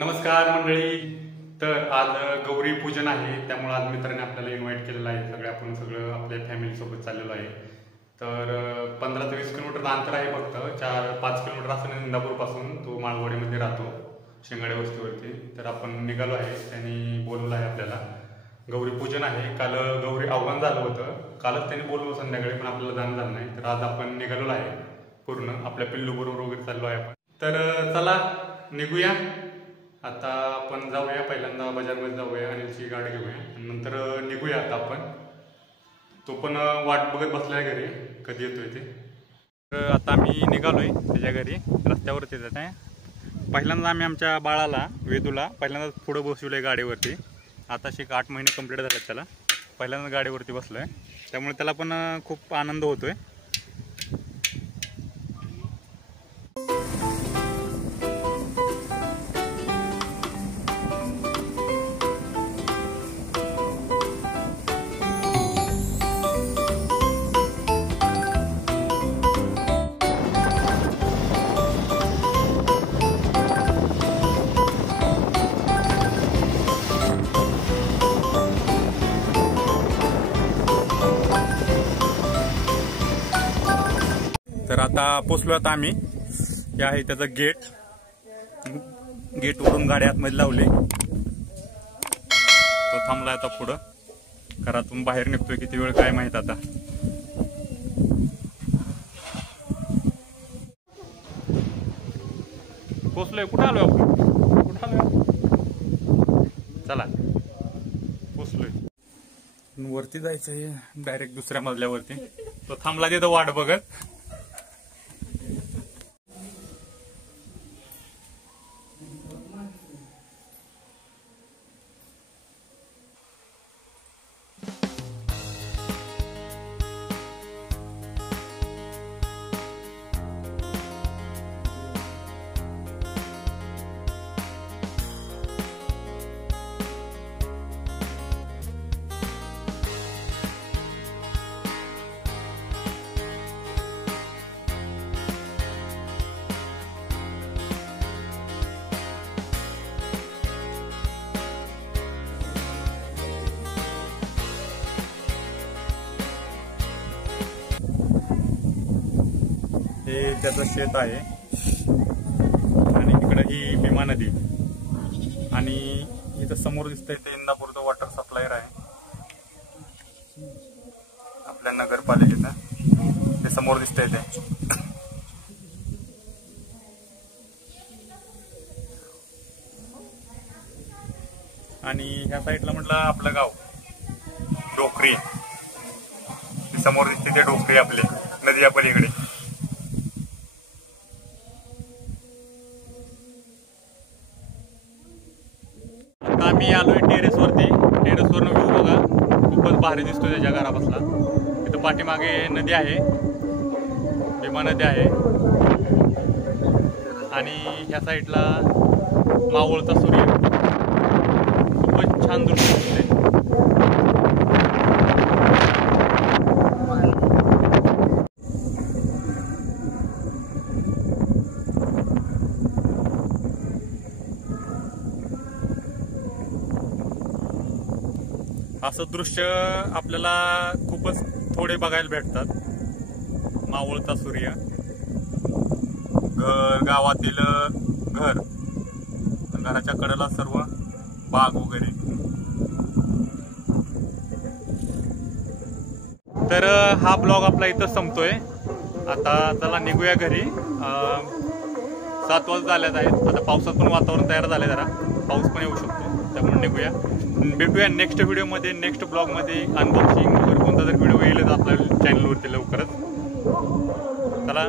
नमस्कार मंडळी. तर आज गौरी पूजन आहे, त्यामुळे आज मित्रांनी आपल्याला इन्व्हाइट केलेलं आहे. आपण सगळं आपल्या फॅमिली सोबत चाललेलो आहे. तर 15 ते 20 किलोमीटर अंतर आहे, फक्त 4-5 किलोमीटर असं इंदापूर पासून. तो माळवाडीमध्ये राहतो, शिंगाडे वस्तीवरती. तर आपण निघालो आहे, त्यांनी बोलवलं आहे आपल्याला. गौरी पूजन आहे. काल गौरी आव्हान झालं होतं, कालच त्यांनी बोलवलं संध्याकाळी, पण आपल्याला जाणं झालं नाही. तर आज आपण निघालो आहे, पूर्ण आपल्या पिल्लू बरोबर वगैरे चाललो आहे आपण. तर चला निघूया. आता आपण जाऊया, पहिल्यांदा बाजारमध्ये जाऊया, अनिलची गाडी घेऊया, नंतर निघूया. आता आपण तो पण वाट बघत बसलाय घरी, कधी येतोय ते. तर आता आम्ही निघालोय त्याच्या घरी, रस्त्यावरती जात आहे. पहिल्यांदा आम्ही आमच्या बाळाला, वेदूला पहिल्यांदा पुढं बसवलंय गाडीवरती. आता 8 महिने कंप्लीट झालेत त्याला. पहिल्यांदा गाडीवरती बसलोय, त्यामुळे त्याला पण खूप आनंद होतोय. तर आता पोचलो. आता आम्ही, हे आहे त्याचं गेट. गेटवरून गाडी आतमध्ये लावली. तो थांबला आता पुढं. घरातून बाहेर निघतोय, किती वेळ काय माहित आता. पोचलोय. कुठं आलोय आपण? कुठं आलोय? चला, पोचलोय. वरती जायचंय, डायरेक्ट दुसऱ्या मजल्यावरती. तो थांबला तिथं वाट बघत. हे त्याचं शेत आहे, आणि इकडे ही भीमा नदी, आणि इथं समोर दिसतंय ते इंदापूरचं वॉटर सप्लायर आहे आपल्या नगरपालिकेचं. ते समोर दिसतंय ते. आणि ह्या साईडला म्हटलं आपलं गाव डोकरी. समोर दिसते ते डोकरी, आपले नदीच्या पलीकडे. आम्ही आलोय टेरेसवरती. टेरेसवरनं व्ह्यू बघा, खूपच भारी दिसतोय त्याच्या घरापासला. इथं पाठीमागे नदी आहे, भीमा नदी आहे, आणि ह्या साईडला मावळता सूर्य. खूपच छान दृश्य दिसतंय. असं दृश्य आपल्याला खूपच थोडे बघायला भेटतात. मावळता सूर्य, गावातील घर, घराच्या कडेला सर्व बाग वगैरे. तर हा ब्लॉग आपला इथं संपतोय. आता चला निघूया घरी. 7 वाजता झाल्यात आहेत. आता पावसात पण वातावरण तयार झालंय, जरा पाऊस पण येऊ शकतो, त्यामुळे निघूया. भेटूया नेक्स्ट व्हिडिओमध्ये, नेक्स्ट ब्लॉगमध्ये. अनबॉक्सिंग वगैरे कोणता जर व्हिडिओ येईलच आपल्या चॅनलवरती लवकरच. चला.